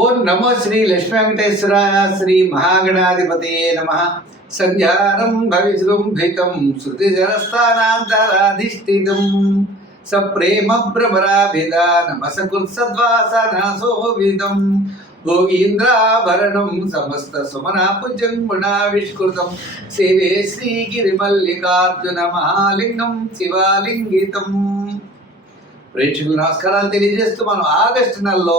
ఓం నమో శ్రీ లక్ష్మీ వెంకటేశ్వర శ్రీ మహాగణాధిపతి నమ సంధ్యానం స ప్రేమ శృతిజరస్థానాంతరాధిష్ఠితం సప్రేమ భ్రమరాభిధానమసకృత్సద్వాసనసోవిదం భోగీంద్రాభరణం సమస్త సుమనా సుమనాపుజం గుణావిష్కృతం శివే శ్రీగిరిమల్లికార్జున మహాలింగం శివాలింగితం ప్రేక్షకులు నమస్కారాలు తెలియజేస్తూ మనం ఆగస్టు నెలలో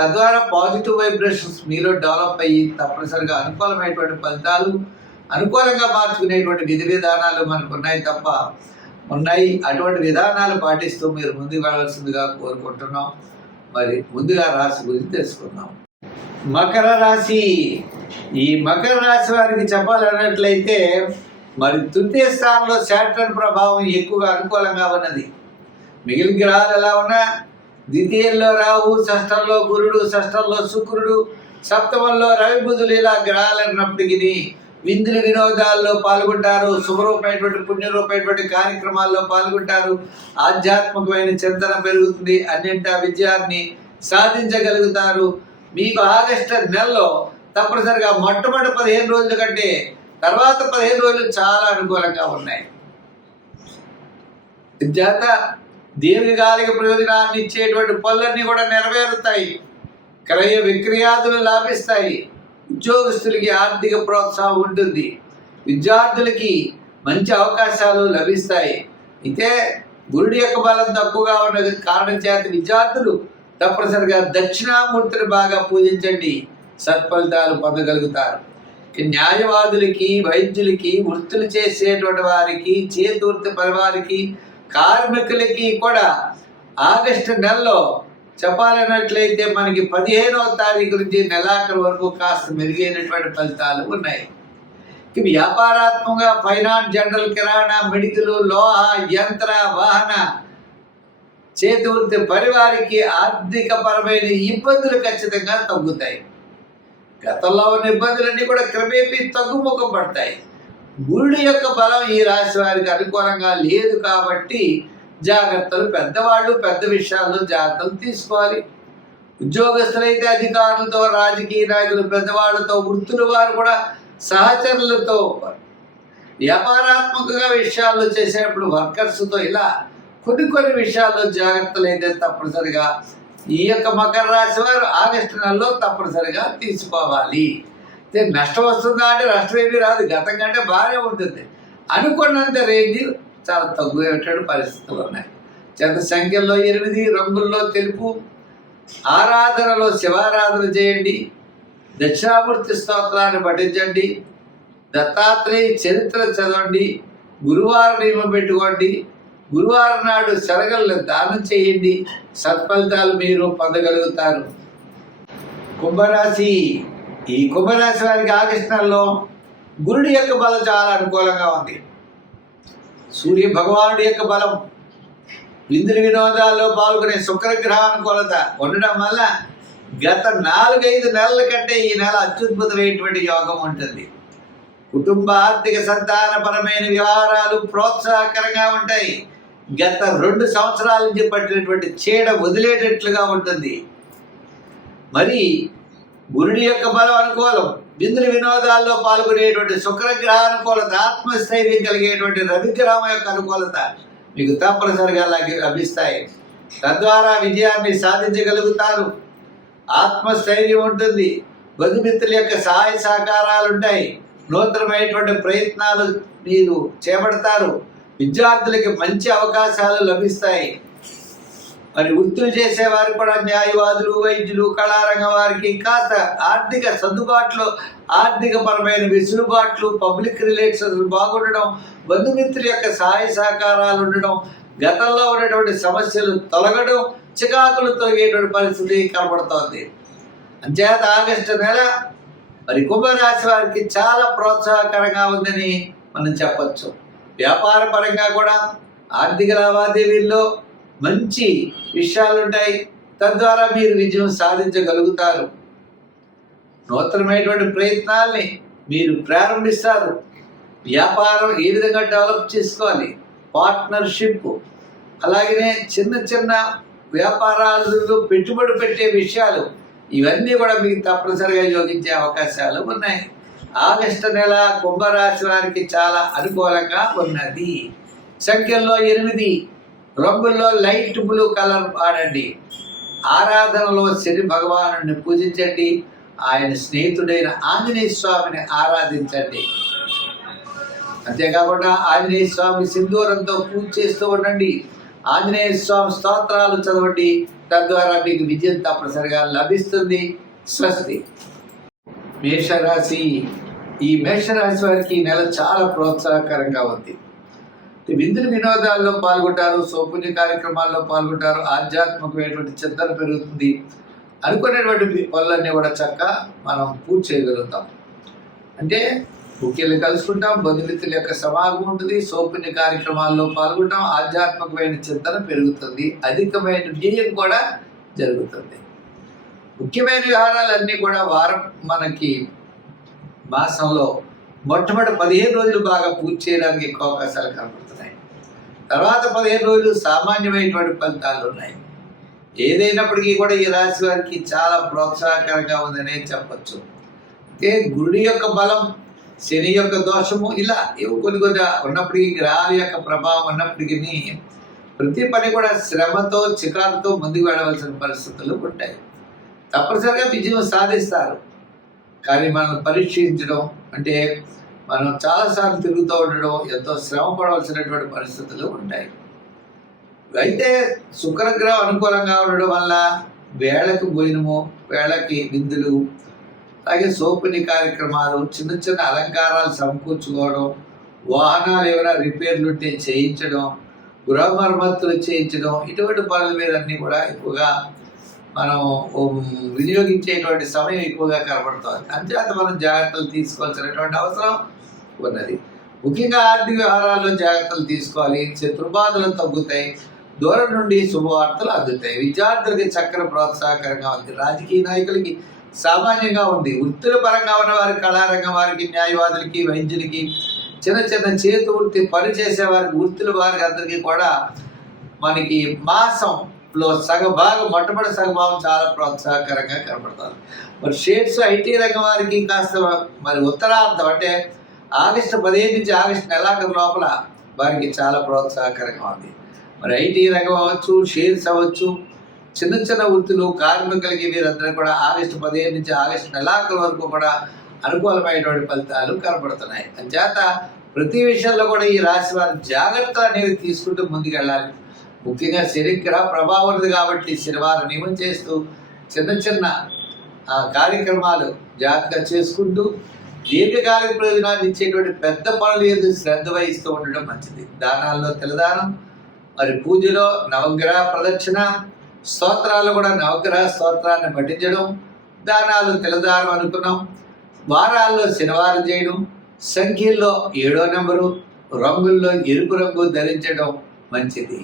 తద్వారా పాజిటివ్ వైబ్రేషన్స్ మీలో డెవలప్ అయ్యి తప్పనిసరిగా అనుకూలమైనటువంటి ఫలితాలు అనుకూలంగా మార్చుకునేటువంటి విధి విధానాలు మనకు ఉన్నాయి తప్ప ఉన్నాయి అటువంటి విధానాలు పాటిస్తూ మీరు ముందుకు వెళ్ళాల్సిందిగా కోరుకుంటున్నాం మరి ముందుగా రాశి గురించి తెలుసుకుందాం మకర రాశి ఈ మకర రాశి వారికి చెప్పాలన్నట్లయితే మరి తృతీయ స్థానంలో శాటర్ ప్రభావం ఎక్కువగా అనుకూలంగా ఉన్నది మిగిలిన గ్రహాలు ఎలా ఉన్నా ద్వితీయంలో రాహు షష్టంలో గురుడు షష్టంలో శుక్రుడు సప్తమంలో రవి బుధులు ఇలా గ్రహాలన్నప్పటికీ విందులు వినోదాల్లో పాల్గొంటారు శుభరూపమైనటువంటి పుణ్యరూపమైనటువంటి కార్యక్రమాల్లో పాల్గొంటారు ఆధ్యాత్మికమైన చింతన పెరుగుతుంది అన్నింట విజయాన్ని సాధించగలుగుతారు మీకు ఆగస్టు నెలలో తప్పనిసరిగా మొట్టమొదటి పదిహేను రోజుల కంటే తర్వాత పదిహేను రోజులు చాలా అనుకూలంగా ఉన్నాయి జాత దీర్ఘకాలిక ప్రయోజనాన్ని ఇచ్చేటువంటి పనులన్నీ కూడా నెరవేరుతాయి క్రయ విక్రయాదులు లాభిస్తాయి ఉద్యోగస్తులకి ఆర్థిక ప్రోత్సాహం ఉంటుంది విద్యార్థులకి మంచి అవకాశాలు లభిస్తాయి అయితే గురుడి యొక్క బలం తక్కువగా ఉన్నది కారణం చేత విద్యార్థులు తప్పనిసరిగా దక్షిణామూర్తిని బాగా పూజించండి సత్ఫలితాలు పొందగలుగుతారు న్యాయవాదులకి వైద్యులకి వృత్తులు చేసేటువంటి వారికి చేతూర్తి పరివారికి కార్మికులకి కూడా ఆగస్టు నెలలో చెప్పాలన్నట్లయితే మనకి పదిహేనవ తారీఖు నుంచి నెలాఖరు వరకు కాస్త మెరుగైనటువంటి ఫలితాలు ఉన్నాయి వ్యాపారాత్మకంగా ఫైనాన్స్ జనరల్ కిరాణా మెడికల్ లోహ యంత్ర వాహన చేతివృత్తి పరివారికి ఆర్థిక పరమైన ఇబ్బందులు ఖచ్చితంగా తగ్గుతాయి గతంలో ఉన్న ఇబ్బందులన్నీ కూడా క్రమేపీ తగ్గుముఖం పడతాయి గురుడు యొక్క బలం ఈ రాశి వారికి అనుకూలంగా లేదు కాబట్టి జాగ్రత్తలు పెద్దవాళ్ళు పెద్ద విషయాల్లో జాగ్రత్తలు తీసుకోవాలి ఉద్యోగస్తులైతే అధికారులతో రాజకీయ నాయకులు పెద్దవాళ్ళతో వృత్తులు వారు కూడా సహచరులతో వ్యాపారాత్మకంగా విషయాల్లో చేసేటప్పుడు వర్కర్స్తో ఇలా కొన్ని కొన్ని విషయాల్లో జాగ్రత్తలు అయితే తప్పనిసరిగా ఈ యొక్క మకర రాశి వారు ఆగస్టు నెలలో తప్పనిసరిగా తీసుకోవాలి నష్టం వస్తుందా అంటే నష్టం ఏమి రాదు గతం కంటే బాగానే ఉంటుంది అనుకున్నంత రేంజ్ చాలా తగ్గుయేటటువంటి పరిస్థితులు ఉన్నాయి చెత్త సంఖ్యలో ఎనిమిది రంగుల్లో తెలుపు ఆరాధనలో శివారాధన చేయండి దక్షిణామూర్తి స్తోత్రాన్ని పఠించండి దత్తాత్రేయ చరిత్ర చదవండి గురువారం నియమం పెట్టుకోండి గురువారం నాడు శరగల్ని దానం చేయండి సత్ఫలితాలు మీరు పొందగలుగుతారు కుంభరాశి ఈ కుంభరాశి వారికి ఆగస్టు నెలలో గురుడి యొక్క బలం చాలా అనుకూలంగా ఉంది సూర్య భగవానుడి యొక్క బలం ఇంద్రి వినోదాల్లో పాల్గొనే శుక్రగ్రహ అనుకూలత ఉండడం వల్ల గత నాలుగైదు నెలల కంటే ఈ నెల అత్యుద్భుతమైనటువంటి యోగం ఉంటుంది కుటుంబ ఆర్థిక పరమైన వ్యవహారాలు ప్రోత్సాహకరంగా ఉంటాయి గత రెండు సంవత్సరాల నుంచి పట్టినటువంటి చీడ వదిలేటట్లుగా ఉంటుంది మరి గురుడి యొక్క బలం అనుకూలం బిందులు వినోదాల్లో పాల్గొనేటువంటి శుక్రగ్రహ అనుకూలత ఆత్మస్థైర్యం కలిగేటువంటి రవిగ్రహం యొక్క అనుకూలత మీకు తప్పనిసరిగా లభిస్తాయి తద్వారా విజయాన్ని సాధించగలుగుతారు ఆత్మస్థైర్యం ఉంటుంది బంధుమిత్రుల యొక్క సహాయ సహకారాలు ఉంటాయి నూతనమైనటువంటి ప్రయత్నాలు మీరు చేపడతారు విద్యార్థులకి మంచి అవకాశాలు లభిస్తాయి మరి వృత్తులు చేసేవారు కూడా న్యాయవాదులు వైద్యులు కళారంగం వారికి కాస్త ఆర్థిక సర్దుబాట్లు ఆర్థిక పరమైన వెసులుబాట్లు పబ్లిక్ రిలేషన్స్ బాగుండడం బంధుమిత్రుల యొక్క సహాయ సహకారాలు ఉండడం గతంలో ఉన్నటువంటి సమస్యలు తొలగడం చికాకులు తొలగేటువంటి పరిస్థితి కనబడుతోంది అంచేత ఆగస్టు నెల మరి కుంభరాశి వారికి చాలా ప్రోత్సాహకరంగా ఉందని మనం చెప్పచ్చు వ్యాపార పరంగా కూడా ఆర్థిక లావాదేవీల్లో మంచి విషయాలు ఉంటాయి తద్వారా మీరు విజయం సాధించగలుగుతారు నూతనమైనటువంటి ప్రయత్నాల్ని మీరు ప్రారంభిస్తారు వ్యాపారం ఏ విధంగా డెవలప్ చేసుకోవాలి పార్ట్నర్షిప్ అలాగనే చిన్న చిన్న వ్యాపారాలు పెట్టుబడి పెట్టే విషయాలు ఇవన్నీ కూడా మీకు తప్పనిసరిగా యోగించే అవకాశాలు ఉన్నాయి ఆగస్టు నెల కుంభరాశి వారికి చాలా అనుకూలంగా ఉన్నది సంఖ్యలో ఎనిమిది రంగుల్లో లైట్ బ్లూ కలర్ వాడండి ఆరాధనలో శని భగవాను పూజించండి ఆయన స్నేహితుడైన ఆంజనేయ స్వామిని ఆరాధించండి అంతేకాకుండా ఆంజనేయ స్వామి సింధూరంతో పూజ చేస్తూ ఉండండి ఆంజనేయ స్వామి స్తోత్రాలు చదవండి తద్వారా మీకు విజయం తప్పనిసరిగా లభిస్తుంది స్వస్తి మేషరాశి ఈ మేషరాశి వారికి నెల చాలా ప్రోత్సాహకరంగా ఉంది విందుల వినోదాల్లో పాల్గొంటారు సౌపుణ్య కార్యక్రమాల్లో పాల్గొంటారు ఆధ్యాత్మికమైనటువంటి చింతన పెరుగుతుంది అనుకునేటువంటి పనులన్నీ కూడా చక్క మనం పూర్తి చేయగలుగుతాం అంటే ముఖ్యులు కలుసుకుంటాం బంధుమిత్రుల యొక్క సమాగం ఉంటుంది సౌపుణ్య కార్యక్రమాల్లో పాల్గొంటాం ఆధ్యాత్మికమైన చింతన పెరుగుతుంది అధికమైన వ్యయం కూడా జరుగుతుంది ముఖ్యమైన వ్యవహారాలన్నీ కూడా వారం మనకి మాసంలో మొట్టమొదటి పదిహేను రోజులు బాగా పూర్తి చేయడానికి ఎక్కువ అవకాశాలు కనబడుతున్నాయి తర్వాత పదిహేను రోజులు సామాన్యమైనటువంటి ఫలితాలు ఉన్నాయి ఏదైనప్పటికీ కూడా ఈ రాశి వారికి చాలా ప్రోత్సాహకరంగా ఉందనే చెప్పచ్చు అంటే గురుడి యొక్క బలం శని యొక్క దోషము ఇలా కొన్ని కొన్ని ఉన్నప్పటికీ గ్రహాల యొక్క ప్రభావం ఉన్నప్పటికీ ప్రతి పని కూడా శ్రమతో చికాకుతో ముందుకు వెళ్ళవలసిన పరిస్థితులు ఉంటాయి తప్పనిసరిగా విజయం సాధిస్తారు కానీ మనం పరీక్షించడం అంటే మనం చాలాసార్లు తిరుగుతూ ఉండడం ఎంతో శ్రమ పడవలసినటువంటి పరిస్థితులు ఉంటాయి అయితే శుక్రగ్రహం అనుకూలంగా ఉండడం వల్ల వేళకు భోజనము వేళకి విందులు అలాగే సోపుని కార్యక్రమాలు చిన్న చిన్న అలంకారాలు సమకూర్చుకోవడం వాహనాలు ఏమైనా రిపేర్లు ఉంటే చేయించడం గృహ మరమ్మతులు చేయించడం ఇటువంటి పనుల మీద అన్నీ కూడా ఎక్కువగా మనం వినియోగించేటువంటి సమయం ఎక్కువగా కనబడుతుంది అంతేత మనం జాగ్రత్తలు తీసుకోవాల్సినటువంటి అవసరం ఉన్నది ముఖ్యంగా ఆర్థిక వ్యవహారాల్లో జాగ్రత్తలు తీసుకోవాలి శత్రుబాధలు తగ్గుతాయి దూరం నుండి శుభవార్తలు అందుతాయి విద్యార్థులకి చక్కని ప్రోత్సాహకరంగా ఉంది రాజకీయ నాయకులకి సామాన్యంగా ఉంది వృత్తుల పరంగా ఉన్న వారి కళారంగం వారికి న్యాయవాదులకి వైద్యులకి చిన్న చిన్న చేతి వృత్తి పని వారికి వృత్తుల వారికి అందరికీ కూడా మనకి మాసం లో సగభాగం మొట్టమొదటి సగభాగం చాలా ప్రోత్సాహకరంగా కనపడతారు మరి షేడ్స్ ఐటీ రంగం వారికి కాస్త మరి ఉత్తరార్థం అంటే ఆగస్టు పదిహేను నుంచి ఆగస్టు నెలాఖరు లోపల వారికి చాలా ప్రోత్సాహకరంగా ఉంది మరి ఐటీ రంగం అవ్వచ్చు షేర్స్ అవ్వచ్చు చిన్న చిన్న వృత్తులు కార్మికులకి వీరందరూ కూడా ఆగస్టు పదిహేను నుంచి ఆగస్టు నెలాఖరు వరకు కూడా అనుకూలమైనటువంటి ఫలితాలు కనపడుతున్నాయి అంచేత ప్రతి విషయంలో కూడా ఈ రాశి వారు జాగ్రత్తలు అనేవి తీసుకుంటూ ముందుకెళ్ళాలి ముఖ్యంగా శరీర ప్రభావం కాబట్టి శనివారం నియమం చేస్తూ చిన్న చిన్న కార్యక్రమాలు జాగ్రత్త చేసుకుంటూ దీర్ఘకాలిక ప్రయోజనాలు ఇచ్చేటువంటి పెద్ద పనులు ఏది శ్రద్ధ వహిస్తూ ఉండడం మంచిది దానాల్లో తెలదానం మరి పూజలో నవగ్రహ ప్రదక్షిణ స్తోత్రాలు కూడా నవగ్రహ స్తోత్రాన్ని పఠించడం దానాలు తెలదానం అనుకున్నాం వారాల్లో శనివారం చేయడం సంఖ్యల్లో ఏడో నెంబరు రంగుల్లో ఎరుపు రంగు ధరించడం మంచిది